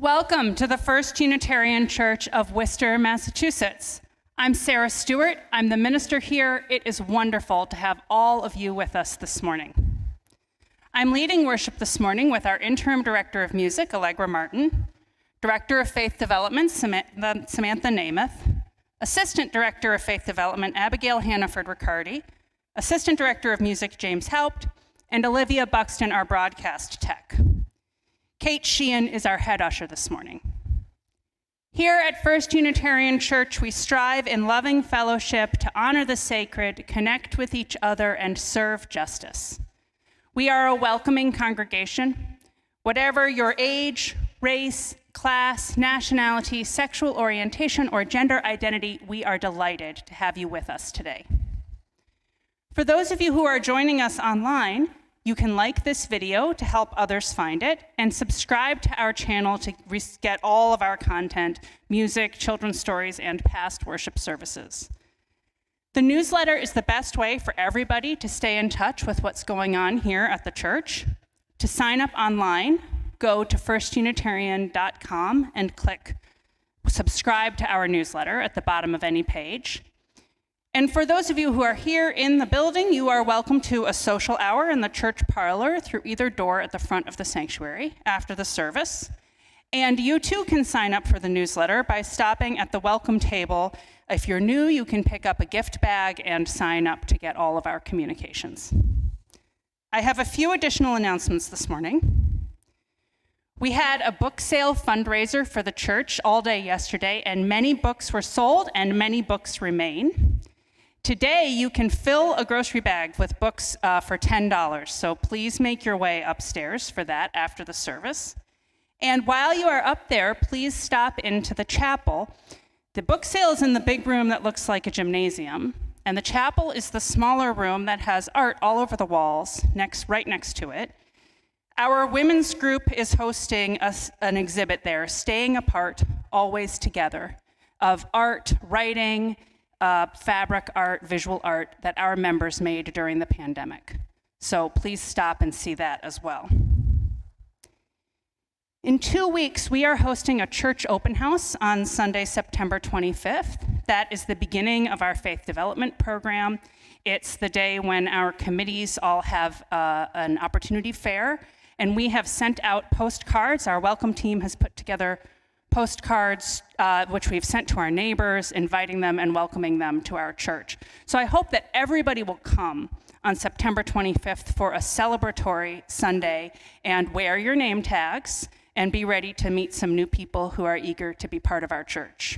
Welcome to the First Unitarian Church of Worcester, Massachusetts. I'm Sarah Stewart. I'm the minister here. It is wonderful to have all of you with us this morning. I'm leading worship this morning with our interim director of music, Allegra Martin, director of faith development, Samantha Namath, assistant director of faith development, Abigail Hannaford-Riccardi, assistant director of music, James Haupt, and Olivia Buxton, our broadcast tech. Kate Sheehan is our head usher this morning. Here at First Unitarian Church, we strive in loving fellowship to honor the sacred, connect with each other, and serve justice. We are a welcoming congregation. Whatever your age, race, class, nationality, sexual orientation, or gender identity, we are delighted to have you with us today. For those of you who are joining us online, you can like this video to help others find it and subscribe to our channel to get all of our content, music, children's stories, and past worship services. The newsletter is the best way for everybody to stay in touch with what's going on here at the church. To sign up online, go to firstunitarian.com and click subscribe to our newsletter at the bottom of any page. And for those of you who are here in the building, you are welcome to a social hour in the church parlor through either door at the front of the sanctuary after the service. And you too can sign up for the newsletter by stopping at the welcome table. If you're new, you can pick up a gift bag and sign up to get all of our communications. I have a few additional announcements this morning. We had a book sale fundraiser for the church all day yesterday, and many books were sold and many books remain. Today, you can fill a grocery bag with books for $10, so please make your way upstairs for that after the service. And while you are up there, please stop into the chapel. The book sale is in the big room that looks like a gymnasium, and the chapel is the smaller room that has art all over the walls, right next to it. Our women's group is hosting an exhibit there, Staying Apart, Always Together, of art, writing, fabric art, visual art that our members made during the pandemic. So please stop and see that as well. In 2 weeks, we are hosting a church open house on Sunday, September 25th. That is the beginning of our faith development program. It's the day when our committees all have an opportunity fair, and we have sent out postcards. Our welcome team has put together postcards, which we've sent to our neighbors, inviting them and welcoming them to our church. So I hope that everybody will come on September 25th for a celebratory Sunday and wear your name tags and be ready to meet some new people who are eager to be part of our church.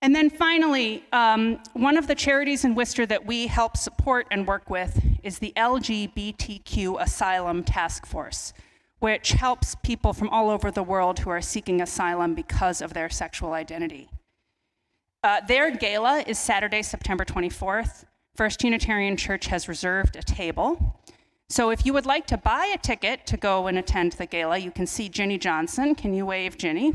And then finally, one of the charities in Worcester that we help support and work with is the LGBTQ Asylum Task Force, which helps people from all over the world who are seeking asylum because of their sexual identity. Their gala is Saturday, September 24th. First Unitarian Church has reserved a table. So if you would like to buy a ticket to go and attend the gala, you can see Ginny Johnson. Can you wave, Ginny?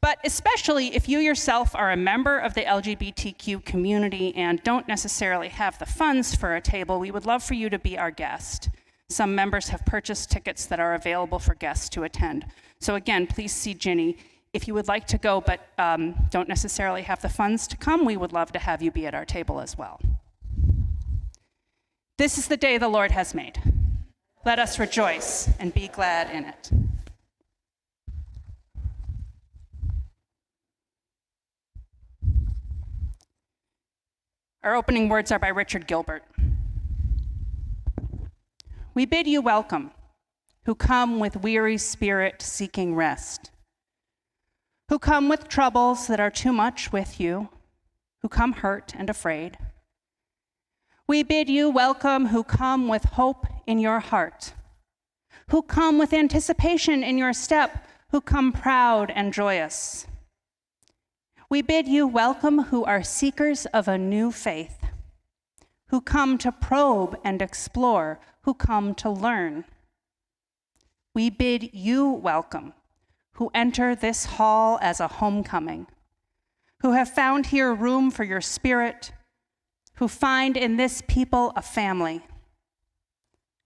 But especially if you yourself are a member of the LGBTQ community and don't necessarily have the funds for a table, we would love for you to be our guest. Some members have purchased tickets that are available for guests to attend. So again, please see Ginny. If you would like to go but don't necessarily have the funds to come, we would love to have you be at our table as well. This is the day the Lord has made. Let us rejoice and be glad in it. Our opening words are by Richard Gilbert. We bid you welcome, who come with weary spirit seeking rest, who come with troubles that are too much with you, who come hurt and afraid. We bid you welcome, who come with hope in your heart, who come with anticipation in your step, who come proud and joyous. We bid you welcome, who are seekers of a new faith, who come to probe and explore, who come to learn. We bid you welcome, who enter this hall as a homecoming, who have found here room for your spirit, who find in this people a family.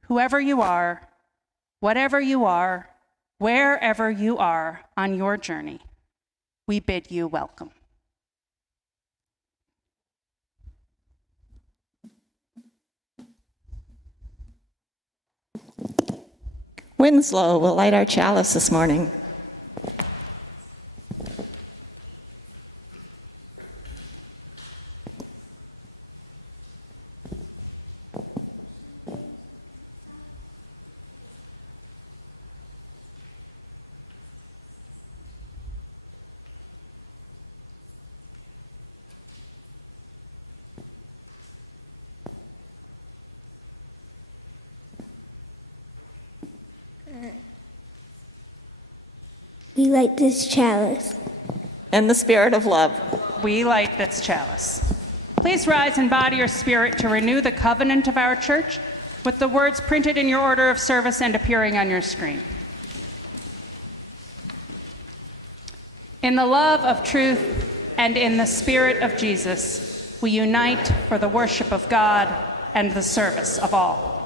Whoever you are, whatever you are, Wherever you are on your journey, we bid you welcome. Winslow will light our chalice this morning. We light this chalice. In the spirit of love. We light this chalice. Please rise in body or spirit to renew the covenant of our church with the words printed in your order of service and appearing on your screen. In the love of truth and in the spirit of Jesus, we unite for the worship of God and the service of all.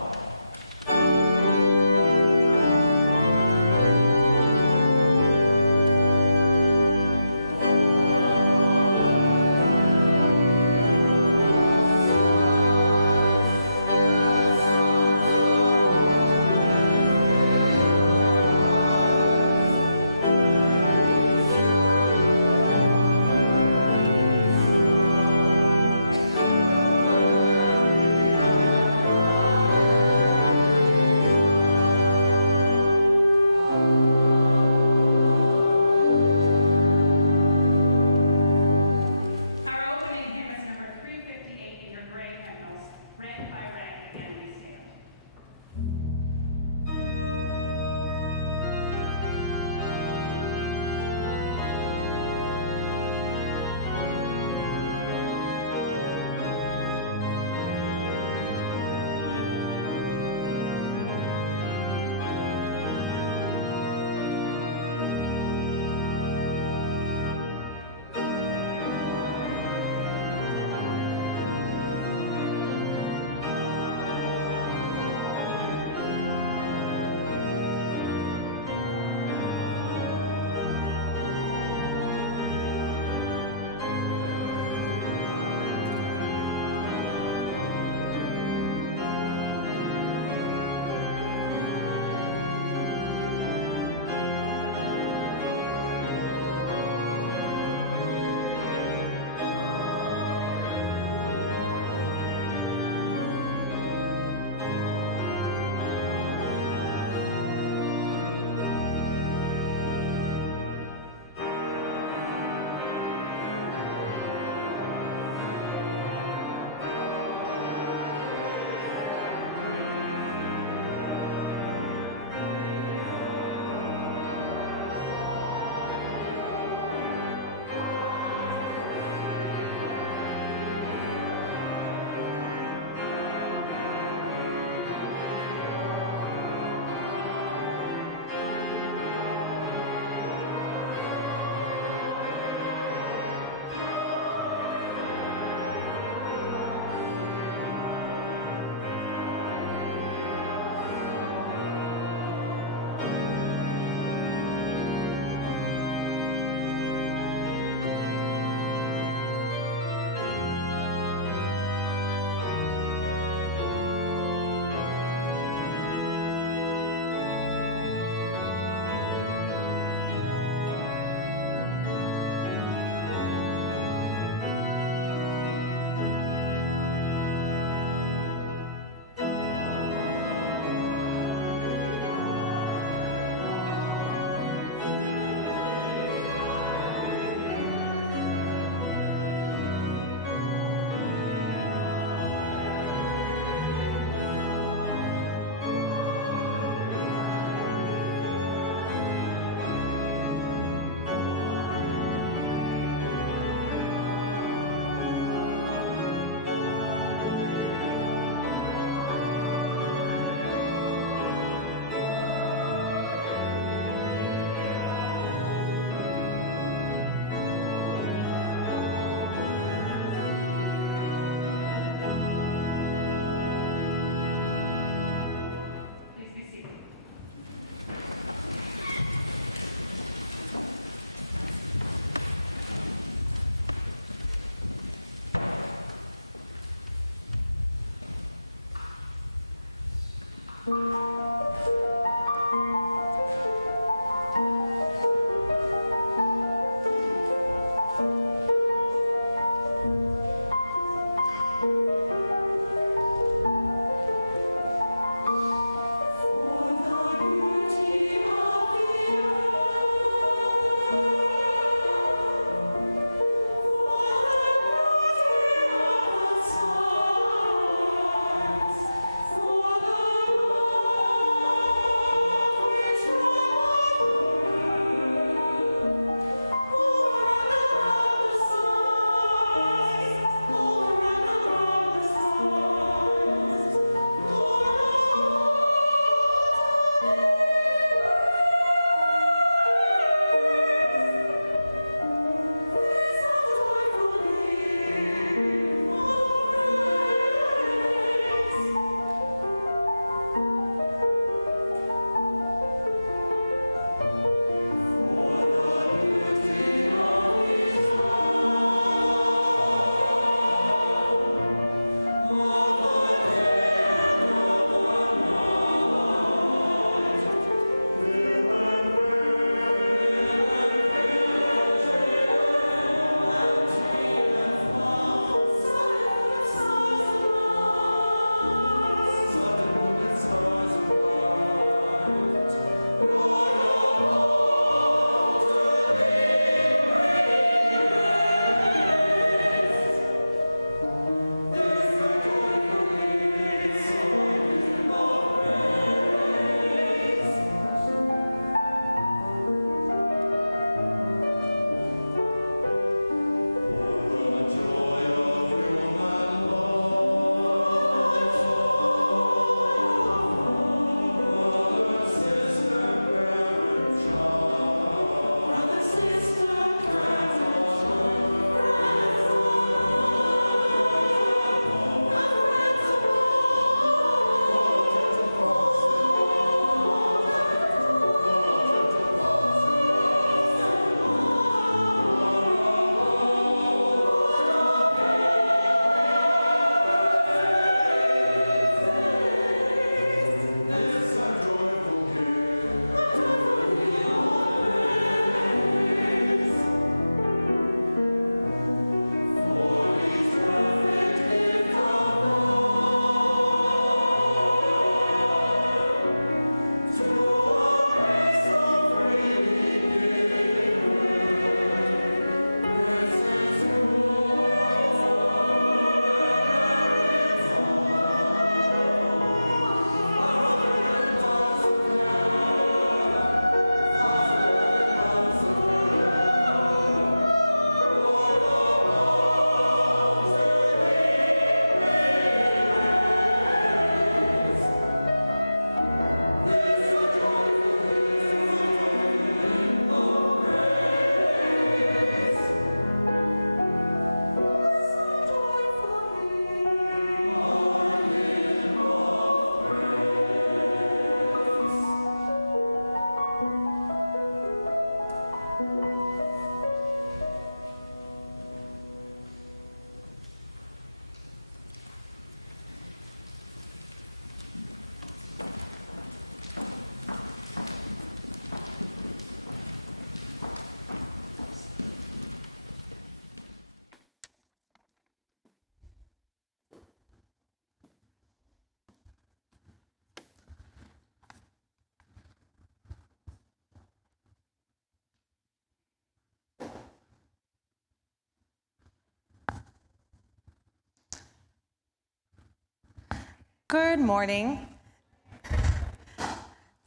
Good morning.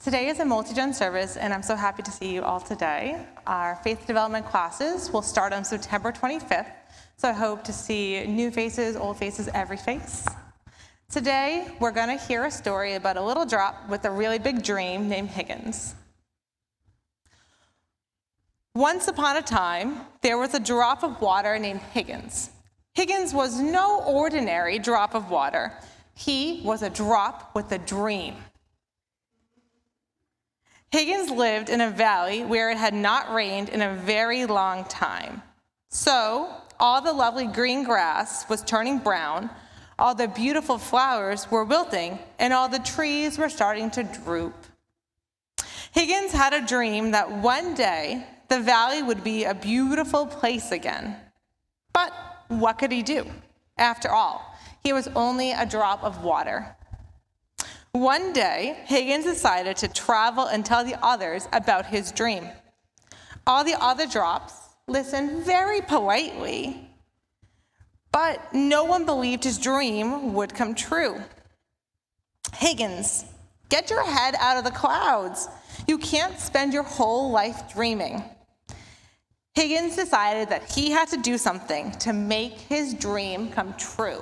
Today is a multi-gen service, and I'm so happy to see you all today. Our faith development classes will start on September 25th, so I hope to see new faces, old faces, every face. Today, we're going to hear a story about a little drop with a really big dream named Higgins. Once upon a time, there was a drop of water named Higgins. Higgins was no ordinary drop of water. He was a drop with a dream. Higgins lived in a valley where it had not rained in a very long time. So, all the lovely green grass was turning brown, all the beautiful flowers were wilting, and all the trees were starting to droop. Higgins had a dream that one day the valley would be a beautiful place again. But what could he do? After all, he was only a drop of water. One day, Higgins decided to travel and tell the others about his dream. All the other drops listened very politely, but no one believed his dream would come true. Higgins, get your head out of the clouds. You can't spend your whole life dreaming. Higgins decided that he had to do something to make his dream come true.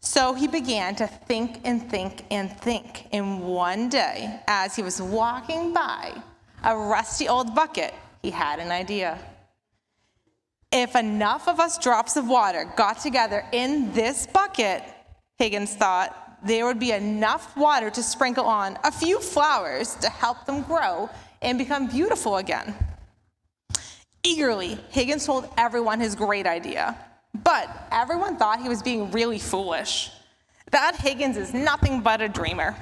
So he began to think and think and think. And one day, as he was walking by a rusty old bucket, he had an idea. If enough of us drops of water got together in this bucket, Higgins thought, there would be enough water to sprinkle on a few flowers to help them grow and become beautiful again. Eagerly, Higgins told everyone his great idea, but everyone thought he was being really foolish. That Higgins is nothing but a dreamer.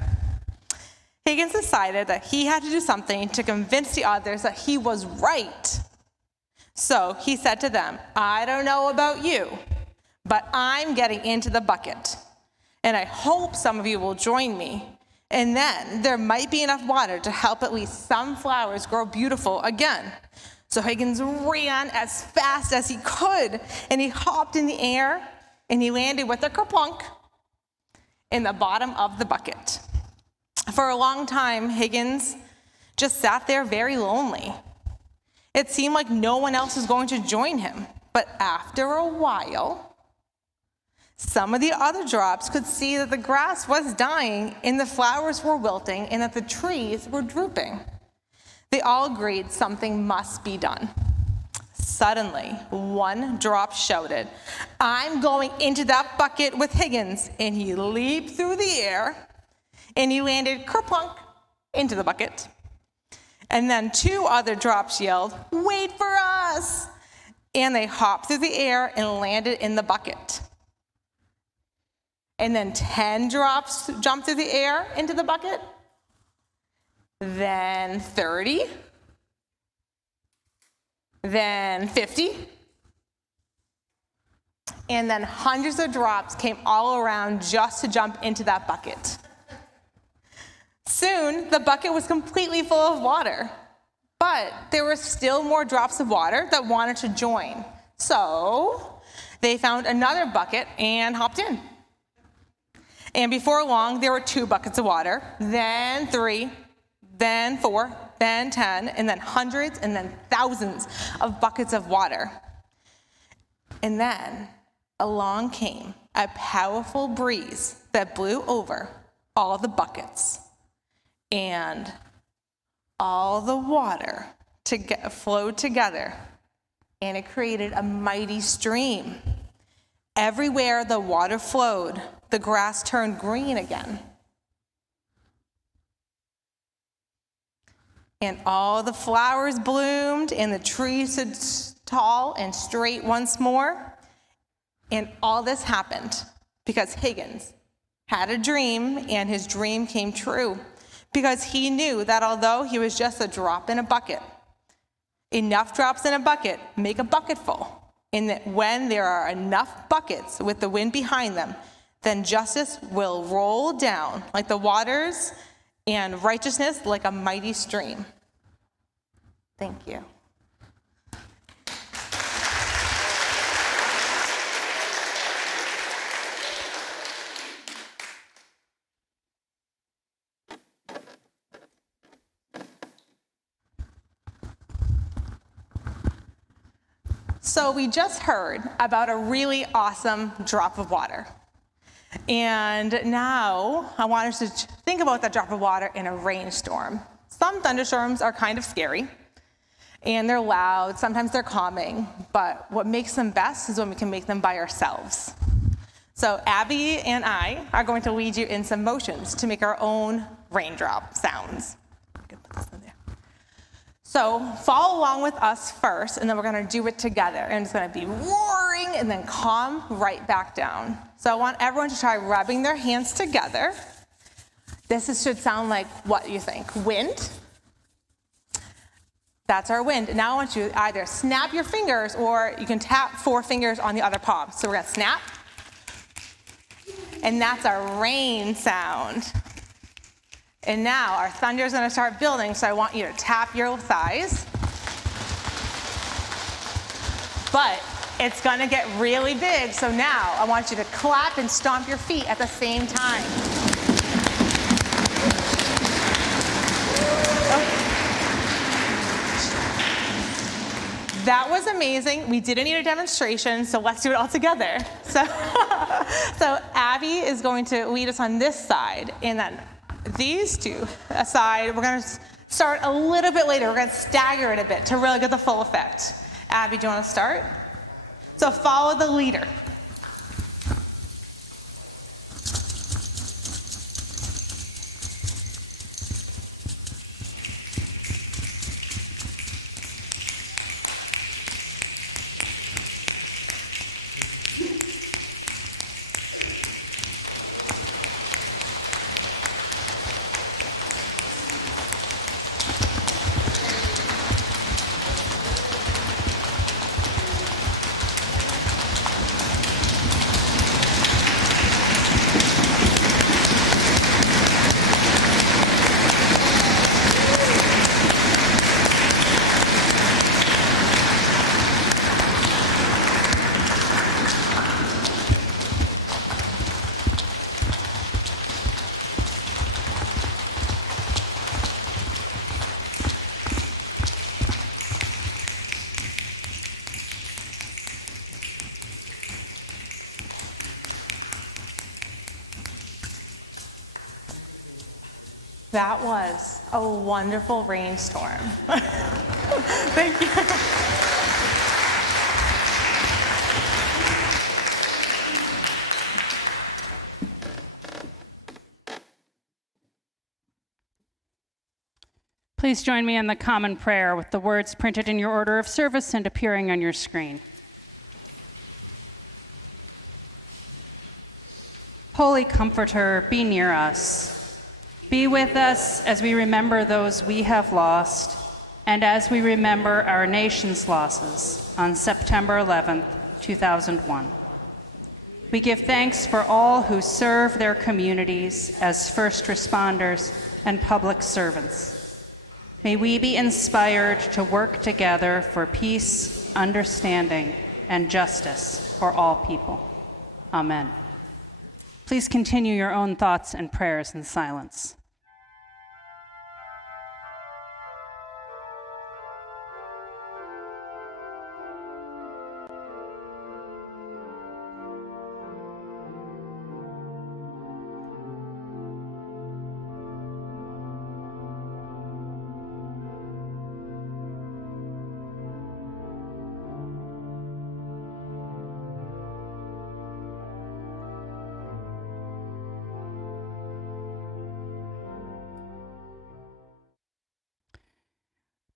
Higgins decided that he had to do something to convince the others that he was right. So he said to them, I don't know about you, but I'm getting into the bucket, and I hope some of you will join me. And then there might be enough water to help at least some flowers grow beautiful again. So Higgins ran as fast as he could, and he hopped in the air, and he landed with a kerplunk in the bottom of the bucket. For a long time, Higgins just sat there very lonely. It seemed like no one else was going to join him. But after a while, some of the other drops could see that the grass was dying, and the flowers were wilting, and that the trees were drooping. They all agreed something must be done. Suddenly, one drop shouted, I'm going into that bucket with Higgins. And he leaped through the air, and he landed kerplunk into the bucket. And then two other drops yelled, wait for us! And they hopped through the air and landed in the bucket. And then 10 drops jumped through the air into the bucket. Then 30. Then 50. And then hundreds of drops came all around just to jump into that bucket. Soon, the bucket was completely full of water, but there were still more drops of water that wanted to join. So they found another bucket and hopped in. And before long, there were 2 buckets of water, then 3, then 4, then 10, and then hundreds, and then thousands of buckets of water. And then along came a powerful breeze that blew over all the buckets, and all the water flowed together, and it created a mighty stream. Everywhere the water flowed, the grass turned green again. And all the flowers bloomed, and the trees stood tall and straight once more. And all this happened because Higgins had a dream, and his dream came true. Because he knew that although he was just a drop in a bucket, enough drops in a bucket make a bucket full. And that when there are enough buckets with the wind behind them, then justice will roll down like the waters, and righteousness like a mighty stream. Thank you. So we just heard about a really awesome drop of water. And now I want us to think about that drop of water in a rainstorm. Some thunderstorms are kind of scary, and they're loud, sometimes they're calming, but what makes them best is when we can make them by ourselves. So Abby and I are going to lead you in some motions to make our own raindrop sounds. So follow along with us first, and then we're going to do it together. And it's going to be roaring and then calm right back down. So I want everyone to try rubbing their hands together. Should sound like what you think. Wind. That's our wind. And now I want you to either snap your fingers or you can tap 4 fingers on the other palm. So we're going to snap. And that's our rain sound. And now our thunder is going to start building, so I want you to tap your thighs. But it's going to get really big, so now I want you to clap and stomp your feet at the same time. That was amazing. We didn't need a demonstration, so let's do it all together. So Abby is going to lead us on this side, and then these two aside. We're going to start a little bit later. We're going to stagger it a bit to really get the full effect. Abby, do you want to start? So follow the leader. That was a wonderful rainstorm. Thank you. Please join me in the common prayer with the words printed in your order of service and appearing on your screen. Holy Comforter, be near us. Be with us as we remember those we have lost and as we remember our nation's losses on September 11th, 2001. We give thanks for all who serve their communities as first responders and public servants. May we be inspired to work together for peace, understanding, and justice for all people. Amen. Please continue your own thoughts and prayers in silence.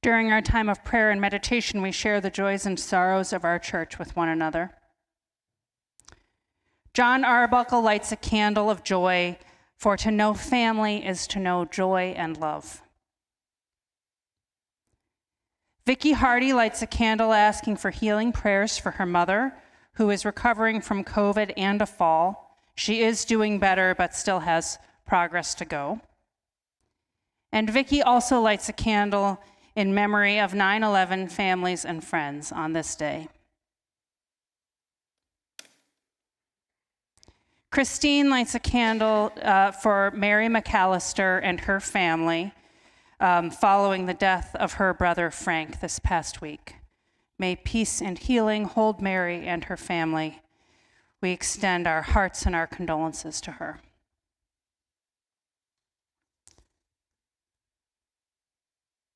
During our time of prayer and meditation, we share the joys and sorrows of our church with one another. John Arbuckle lights a candle of joy, for to know family is to know joy and love. Vicky Hardy lights a candle asking for healing prayers for her mother, who is recovering from COVID and a fall. She is doing better, but still has progress to go. And Vicky also lights a candle in memory of 9/11 families and friends on this day. Christine lights a candle for Mary McAllister and her family following the death of her brother Frank this past week. May peace and healing hold Mary and her family. We extend our hearts and our condolences to her.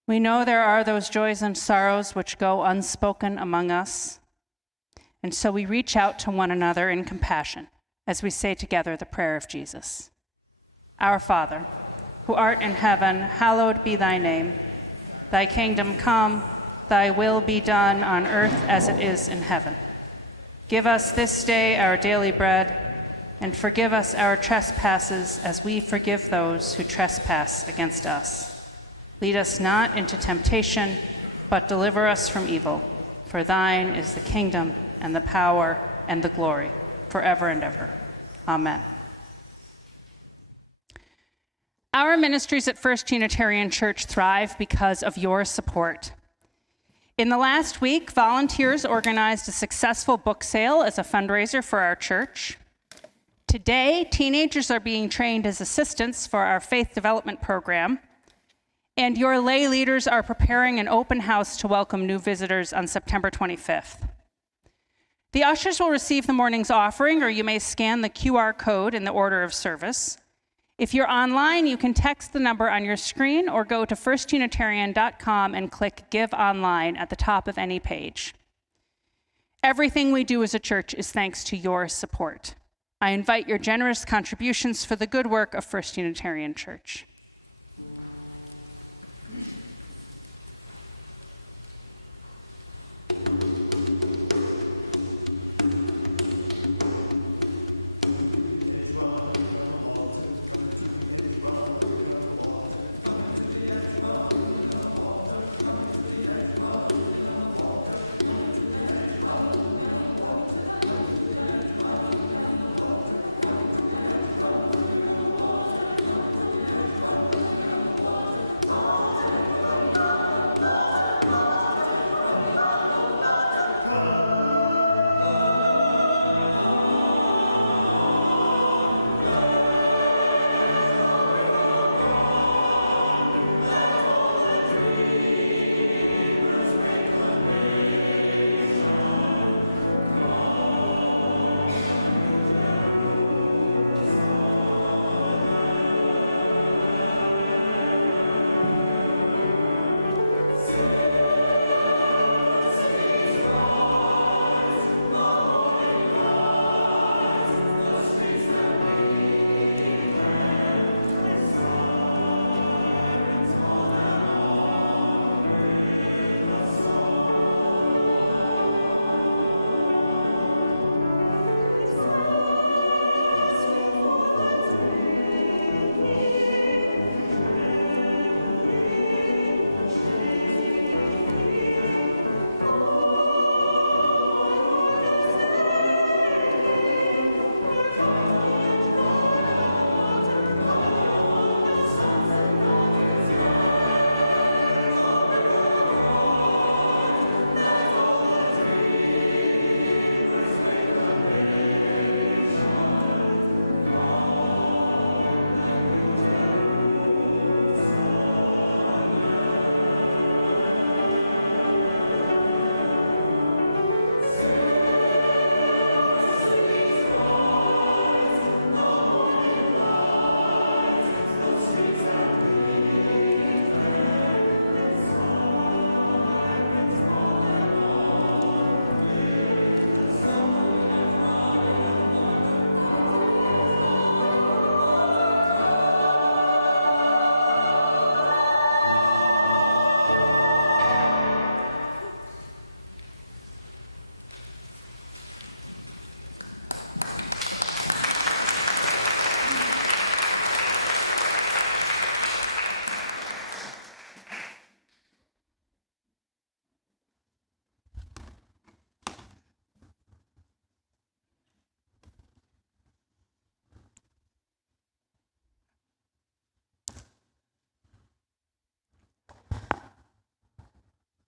We know there are those joys and sorrows which go unspoken among us, and so we reach out to one another in compassion as we say together the prayer of Jesus. Our Father, who art in heaven, hallowed be thy name. Thy kingdom come, thy will be done on earth as it is in heaven. Give us this day our daily bread, and forgive us our trespasses as we forgive those who trespass against us. Lead us not into temptation, but deliver us from evil. For thine is the kingdom and the power and the glory, forever and ever. Amen. Our ministries at First Unitarian Church thrive because of your support. In the last week, volunteers organized a successful book sale as a fundraiser for our church. Today, teenagers are being trained as assistants for our faith development program, and your lay leaders are preparing an open house to welcome new visitors on September 25th. The ushers will receive the morning's offering, or you may scan the QR code in the order of service. If you're online, you can text the number on your screen or go to firstunitarian.com and click Give Online at the top of any page. Everything we do as a church is thanks to your support. I invite your generous contributions for the good work of First Unitarian Church.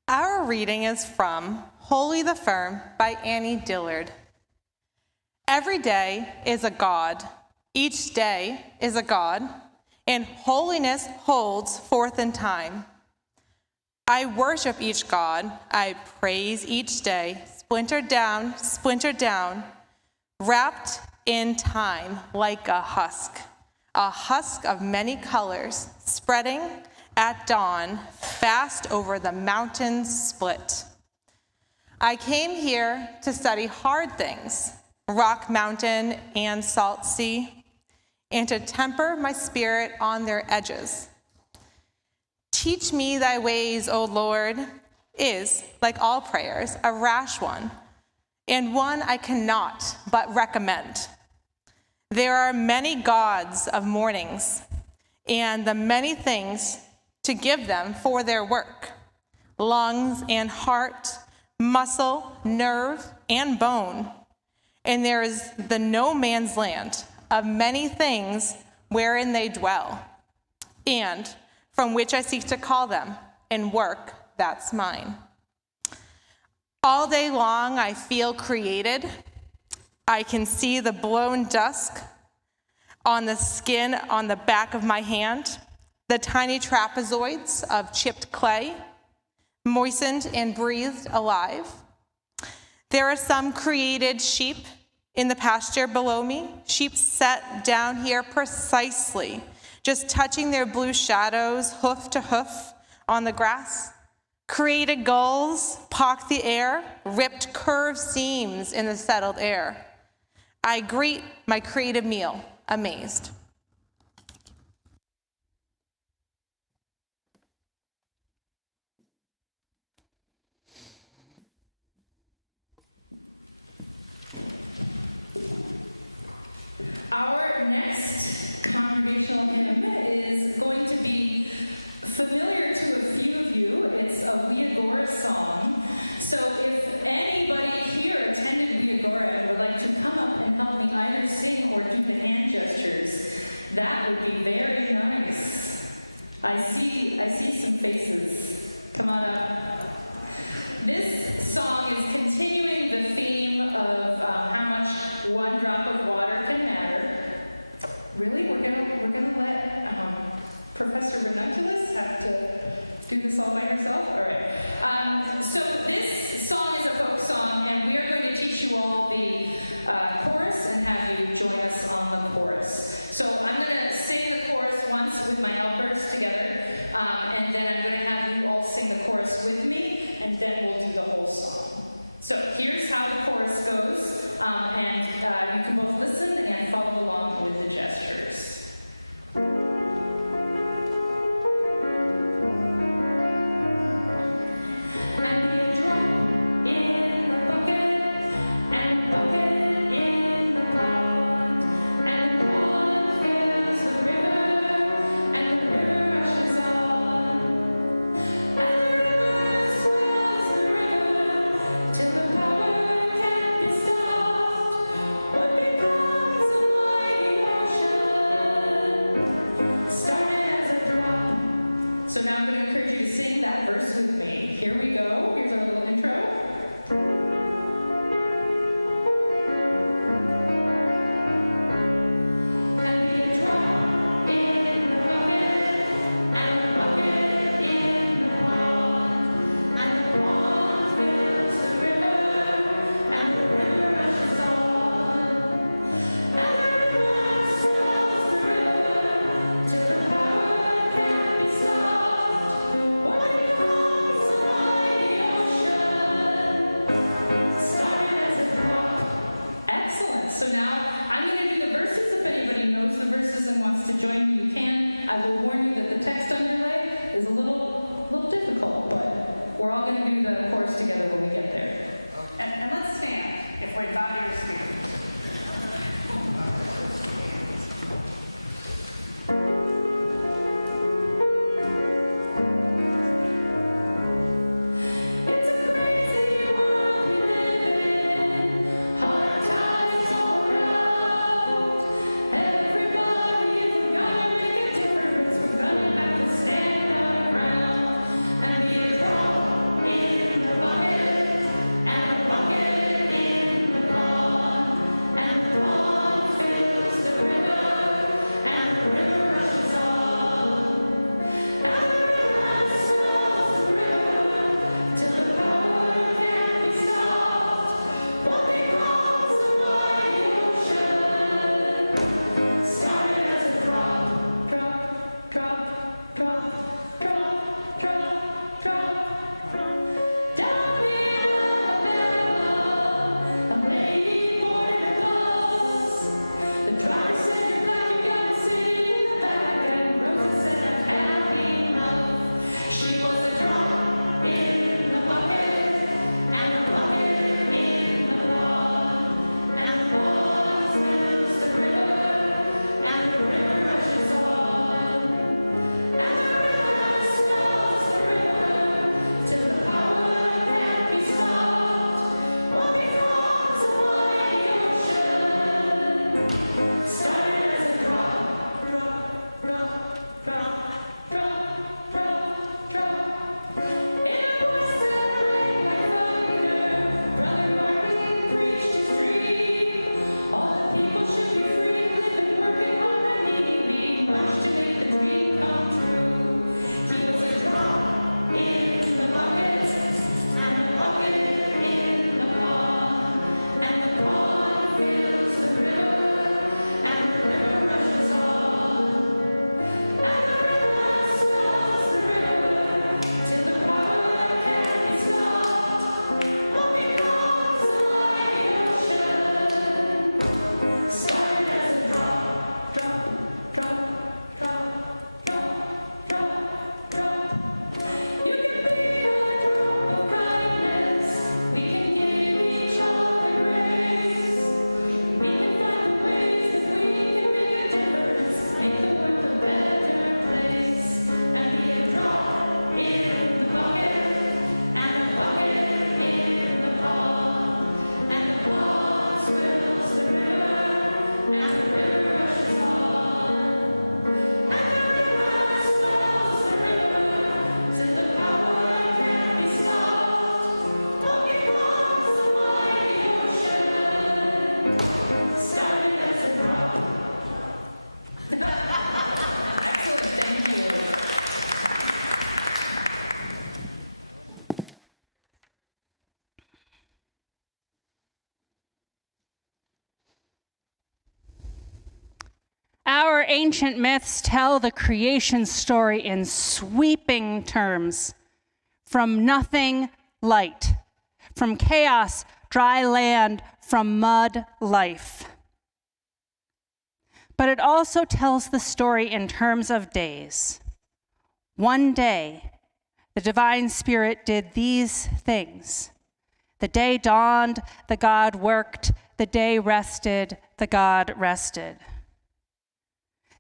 Our reading is from Holy the Firm by Annie Dillard. Every day is a God, each day is a God, and holiness holds forth in time. I worship each God, I praise each day, splintered down, wrapped in time like a husk of many colors, spreading at dawn, fast over the mountains split. I came here to study hard things, rock mountain and salt sea, and to temper my spirit on their edges. Teach me thy ways, O Lord, is, like all prayers, a rash one, and one I cannot but recommend. There are many gods of mornings, and the many things to give them for their work, lungs and heart, muscle, nerve, and bone. And there is the no man's land of many things wherein they dwell, and from which I seek to call them, and work that's mine. All day long I feel created. I can see the blown dusk on the skin on the back of my hand, the tiny trapezoids of chipped clay, moistened and breathed alive. There are some created sheep in the pasture below me, sheep set down here precisely, just touching their blue shadows hoof to hoof on the grass. Created gulls pock the air, ripped curved seams in the settled air. I greet my creative meal, amazed. Our next congregational hymn is going to be familiar to a few of you. It's a We Adore song. So if anybody here attended We Adore and would like to come up and help me either sing or do the hand gestures, ancient myths tell the creation story in sweeping terms. From nothing, light. From chaos, dry land. From mud, life. But it also tells the story in terms of days. One day, the divine spirit did these things. The day dawned, the God worked. The day rested, the God rested.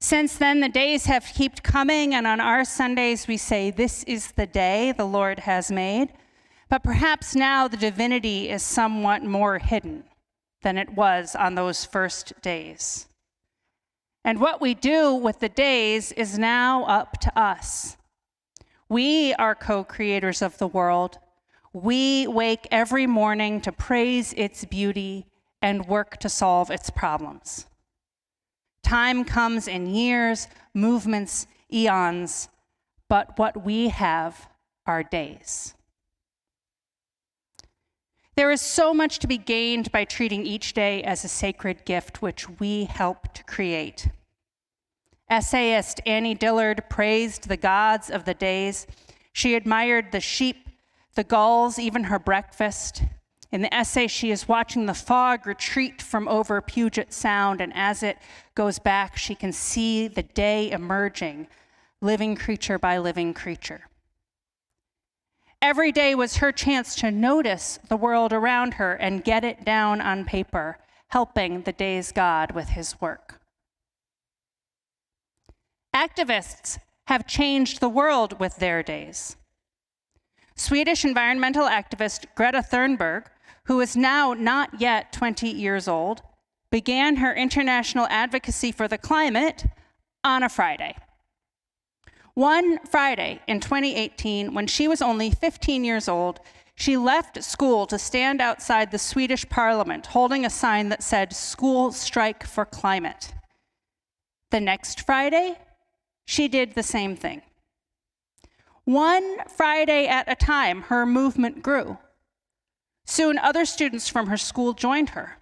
Since then, the days have kept coming, and on our Sundays we say, "This is the day the Lord has made." But perhaps now the divinity is somewhat more hidden than it was on those first days. And what we do with the days is now up to us. We are co-creators of the world. We wake every morning to praise its beauty and work to solve its problems. Time comes in years, movements, eons, but what we have are days. There is so much to be gained by treating each day as a sacred gift which we help to create. Essayist Annie Dillard praised the gods of the days. She admired the sheep, the gulls, even her breakfast. In the essay, she is watching the fog retreat from over Puget Sound, and as it goes back, she can see the day emerging, living creature by living creature. Every day was her chance to notice the world around her and get it down on paper, helping the day's God with his work. Activists have changed the world with their days. Swedish environmental activist Greta Thunberg, who is now not yet 20 years old, began her international advocacy for the climate on a Friday. One Friday in 2018, when she was only 15 years old, she left school to stand outside the Swedish parliament holding a sign that said, "School strike for climate." The next Friday, she did the same thing. One Friday at a time, her movement grew. Soon, other students from her school joined her.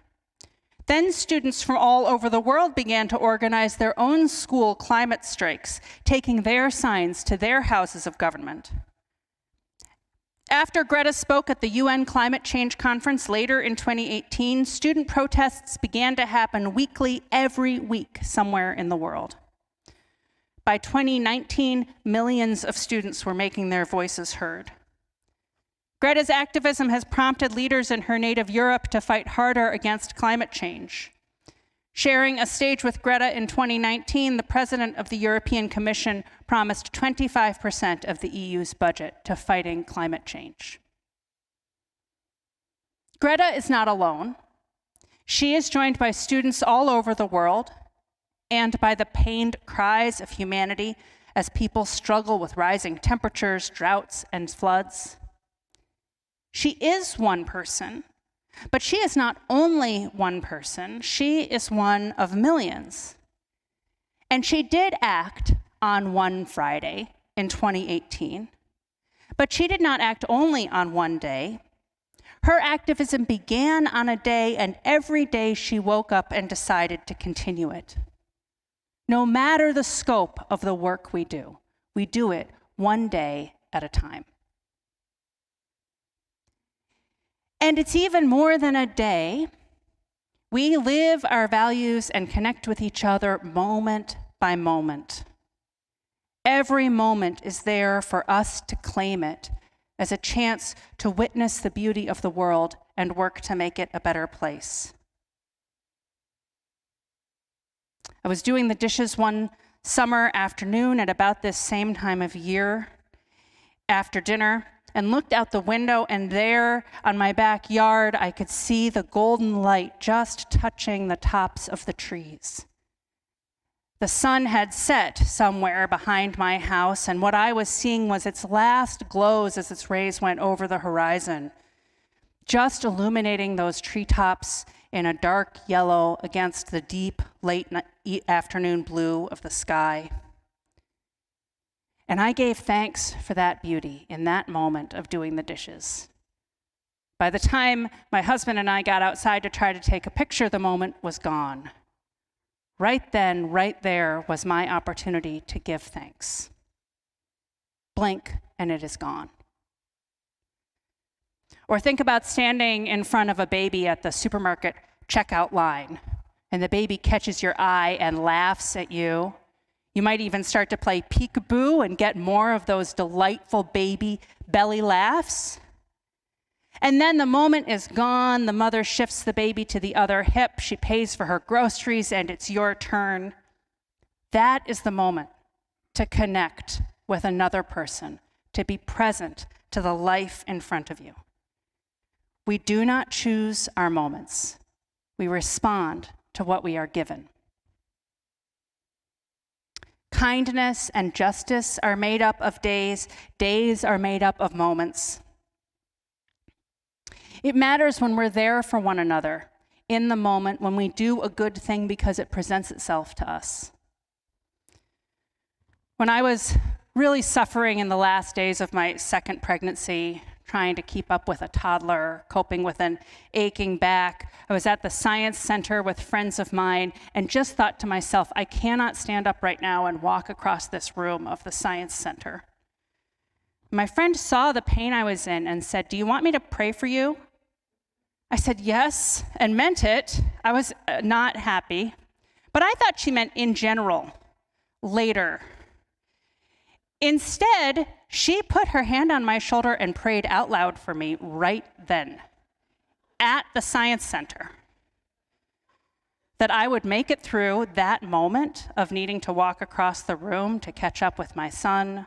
Then students from all over the world began to organize their own school climate strikes, taking their signs to their houses of government. After Greta spoke at the UN Climate Change Conference later in 2018, student protests began to happen weekly, every week, somewhere in the world. By 2019, millions of students were making their voices heard. Greta's activism has prompted leaders in her native Europe to fight harder against climate change. Sharing a stage with Greta in 2019, the president of the European Commission promised 25% of the EU's budget to fighting climate change. Greta is not alone. She is joined by students all over the world and by the pained cries of humanity as people struggle with rising temperatures, droughts, and floods. She is one person, but she is not only one person, she is one of millions. And she did act on one Friday in 2018, but she did not act only on one day. Her activism began on a day, and every day she woke up and decided to continue it. No matter the scope of the work we do it one day at a time. And it's even more than a day. We live our values and connect with each other moment by moment. Every moment is there for us to claim it as a chance to witness the beauty of the world and work to make it a better place. I was doing the dishes one summer afternoon at about this same time of year after dinner, and looked out the window, and there on my backyard, I could see the golden light just touching the tops of the trees. The sun had set somewhere behind my house, and what I was seeing was its last glows as its rays went over the horizon, just illuminating those treetops in a dark yellow against the deep late afternoon blue of the sky. And I gave thanks for that beauty in that moment of doing the dishes. By the time my husband and I got outside to try to take a picture, the moment was gone. Right then, right there was my opportunity to give thanks. Blink, and it is gone. Or think about standing in front of a baby at the supermarket checkout line, and the baby catches your eye and laughs at you. You might even start to play peekaboo and get more of those delightful baby belly laughs. And then the moment is gone. The mother shifts the baby to the other hip. She pays for her groceries, and it's your turn. That is the moment to connect with another person, to be present to the life in front of you. We do not choose our moments. We respond to what we are given. Kindness and justice are made up of days. Days are made up of moments. It matters when we're there for one another, in the moment, when we do a good thing because it presents itself to us. When I was really suffering in the last days of my second pregnancy, trying to keep up with a toddler, coping with an aching back, I was at the science center with friends of mine and just thought to myself, I cannot stand up right now and walk across this room of the science center. My friend saw the pain I was in and said, "Do you want me to pray for you?" I said yes, and meant it. I was not happy, but I thought she meant in general, later. Instead, she put her hand on my shoulder and prayed out loud for me right then, at the science center, that I would make it through that moment of needing to walk across the room to catch up with my son,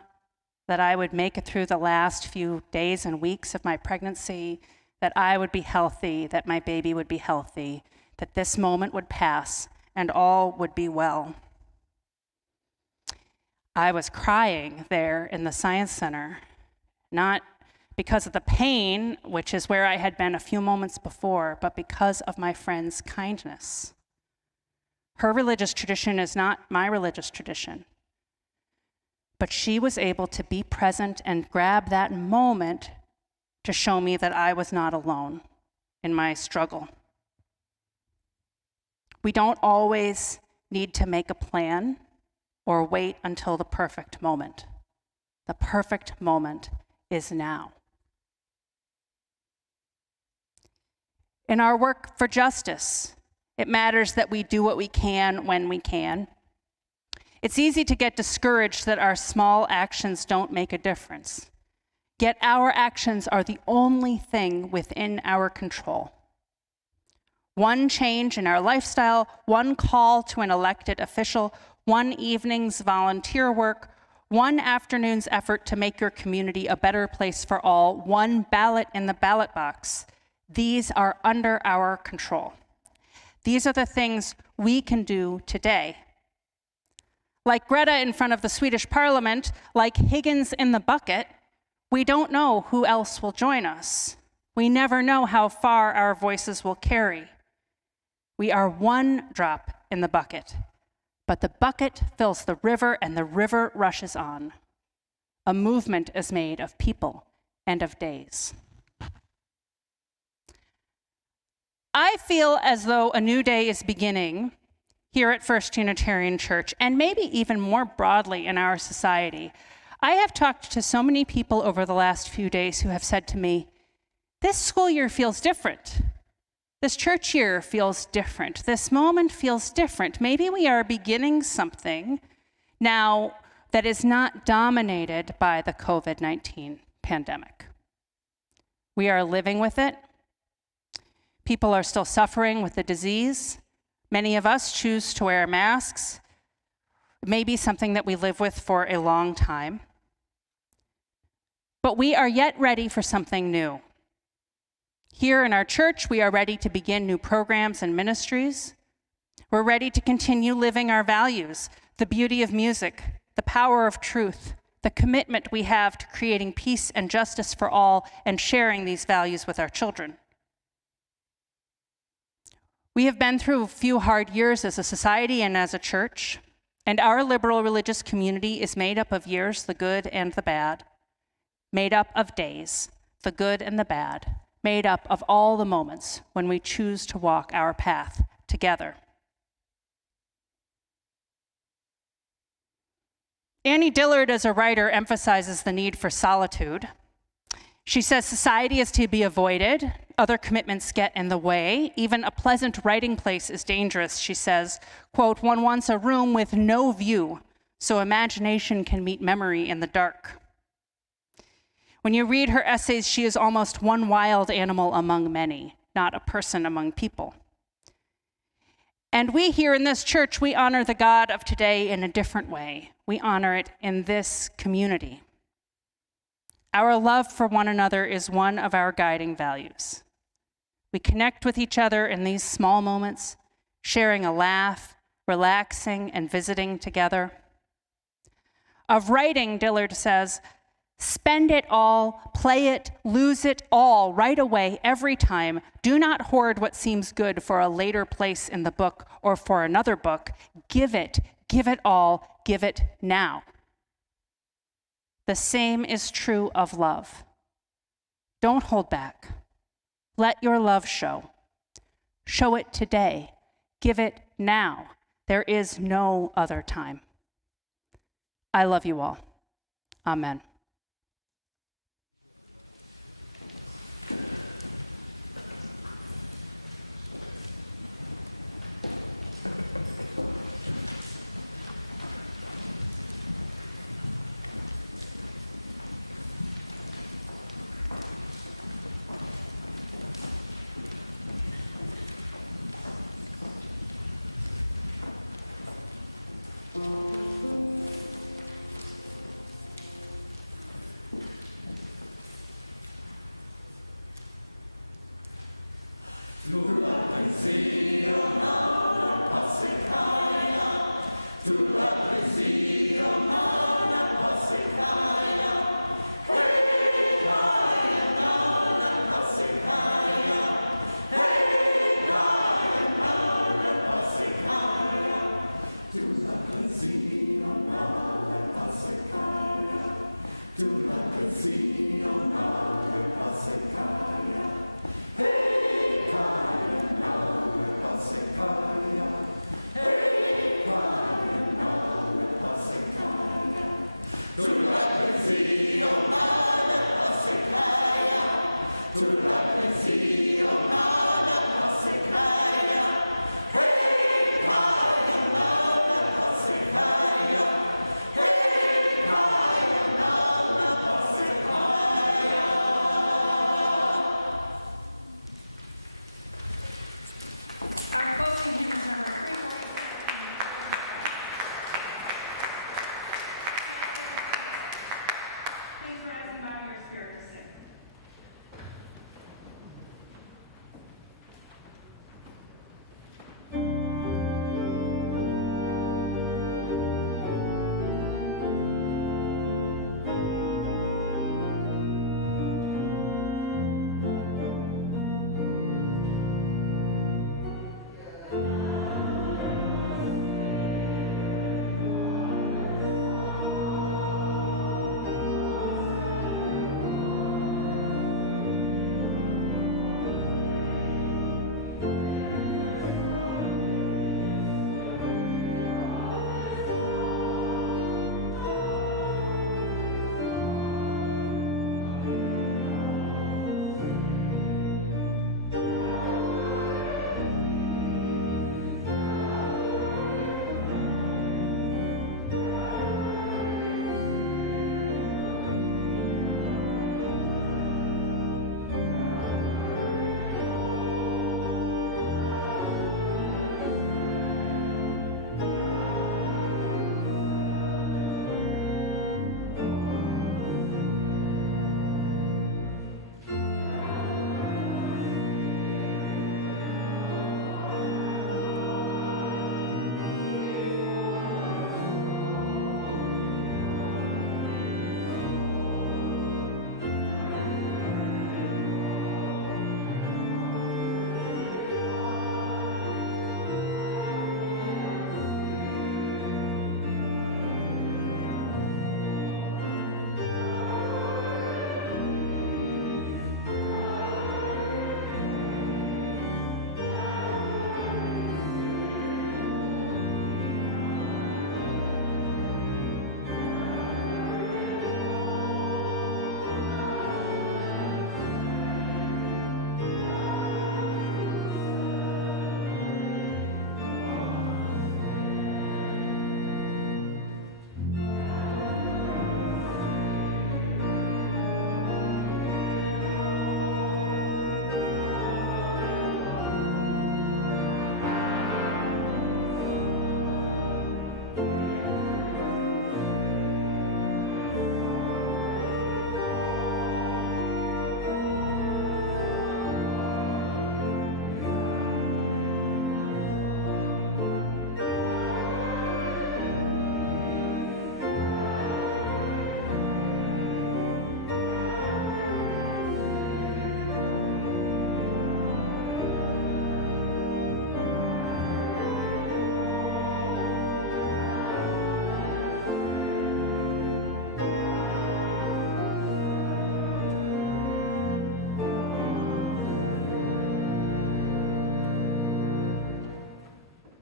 that I would make it through the last few days and weeks of my pregnancy, that I would be healthy, that my baby would be healthy, that this moment would pass and all would be well. I was crying there in the science center, not because of the pain, which is where I had been a few moments before, but because of my friend's kindness. Her religious tradition is not my religious tradition, but she was able to be present and grab that moment to show me that I was not alone in my struggle. We don't always need to make a plan or wait until the perfect moment. The perfect moment is now. In our work for justice, it matters that we do what we can when we can. It's easy to get discouraged that our small actions don't make a difference. Yet our actions are the only thing within our control. One change in our lifestyle, one call to an elected official, one evening's volunteer work, one afternoon's effort to make your community a better place for all, one ballot in the ballot box. These are under our control. These are the things we can do today. Like Greta in front of the Swedish Parliament, like Higgins in the bucket, we don't know who else will join us. We never know how far our voices will carry. We are one drop in the bucket, but the bucket fills the river and the river rushes on. A movement is made of people and of days. I feel as though a new day is beginning here at First Unitarian Church, and maybe even more broadly in our society. I have talked to so many people over the last few days who have said to me, this school year feels different. This church year feels different. This moment feels different. Maybe we are beginning something now that is not dominated by the COVID-19 pandemic. We are living with it. People are still suffering with the disease. Many of us choose to wear masks. It may be something that we live with for a long time. But we are yet ready for something new. Here in our church, we are ready to begin new programs and ministries. We're ready to continue living our values, the beauty of music, the power of truth, the commitment we have to creating peace and justice for all and sharing these values with our children. We have been through a few hard years as a society and as a church, and our liberal religious community is made up of years, the good and the bad, made up of days, the good and the bad, made up of all the moments when we choose to walk our path together. Annie Dillard, as a writer, emphasizes the need for solitude. She says society is to be avoided, other commitments get in the way, even a pleasant writing place is dangerous, she says. Quote, one wants a room with no view, so imagination can meet memory in the dark. When you read her essays, she is almost one wild animal among many, not a person among people. And we here in this church, we honor the God of today in a different way. We honor it in this community. Our love for one another is one of our guiding values. We connect with each other in these small moments, sharing a laugh, relaxing, and visiting together. Of writing, Dillard says, spend it all, play it, lose it all right away every time. Do not hoard what seems good for a later place in the book or for another book. Give it all, give it now. The same is true of love. Don't hold back. Let your love show. Show it today. Give it now. There is no other time. I love you all. Amen.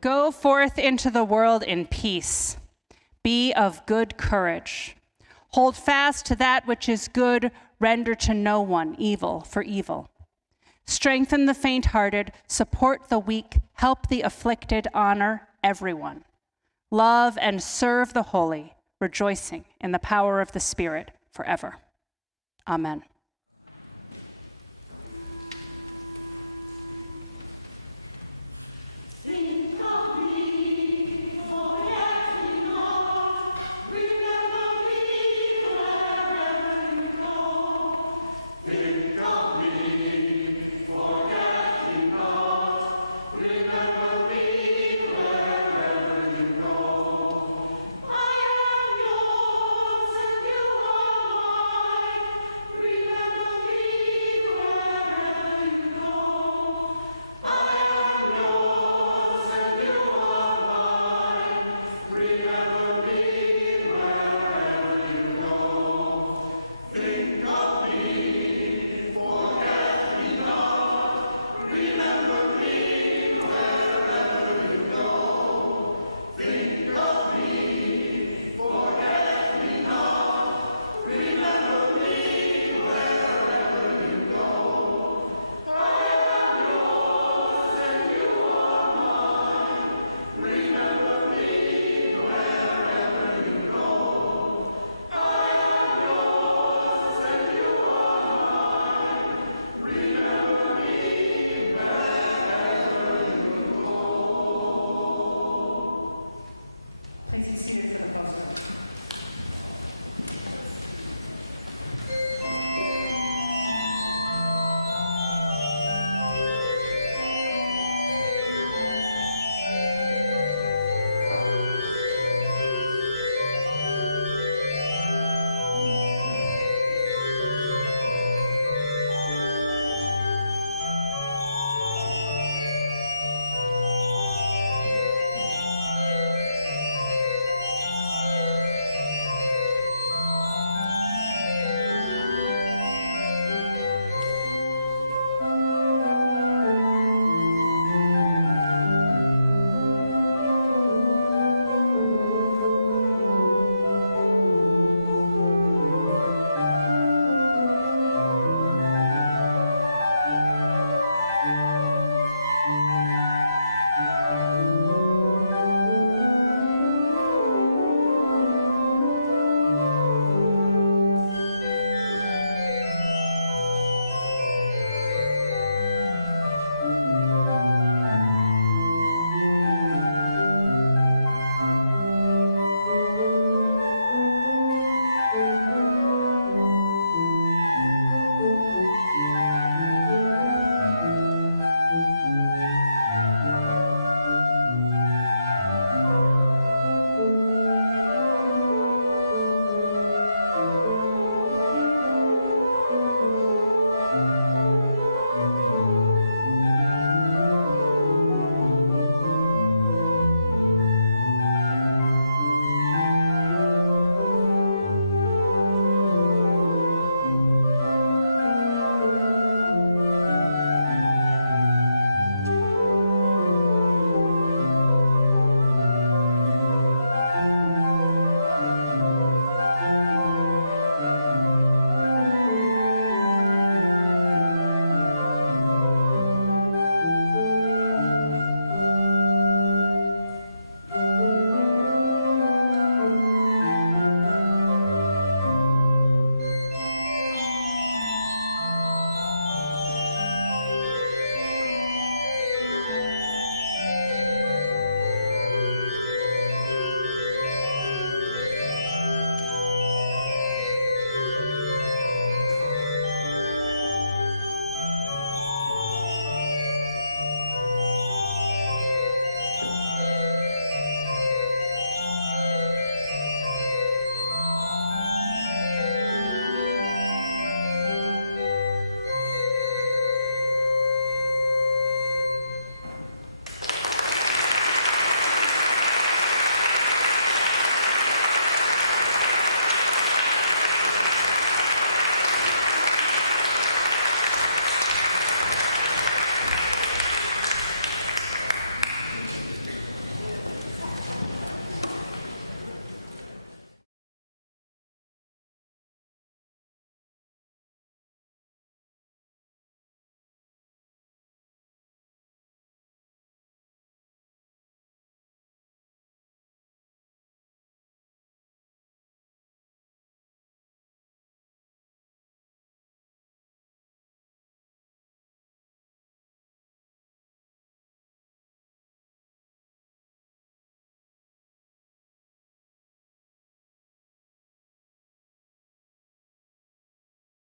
Go forth into the world in peace. Be of good courage. Hold fast to that which is good. Render to no one evil for evil. Strengthen the faint-hearted. Support the weak. Help the afflicted. Honor everyone. Love and serve the holy, rejoicing in the power of the Spirit forever. Amen.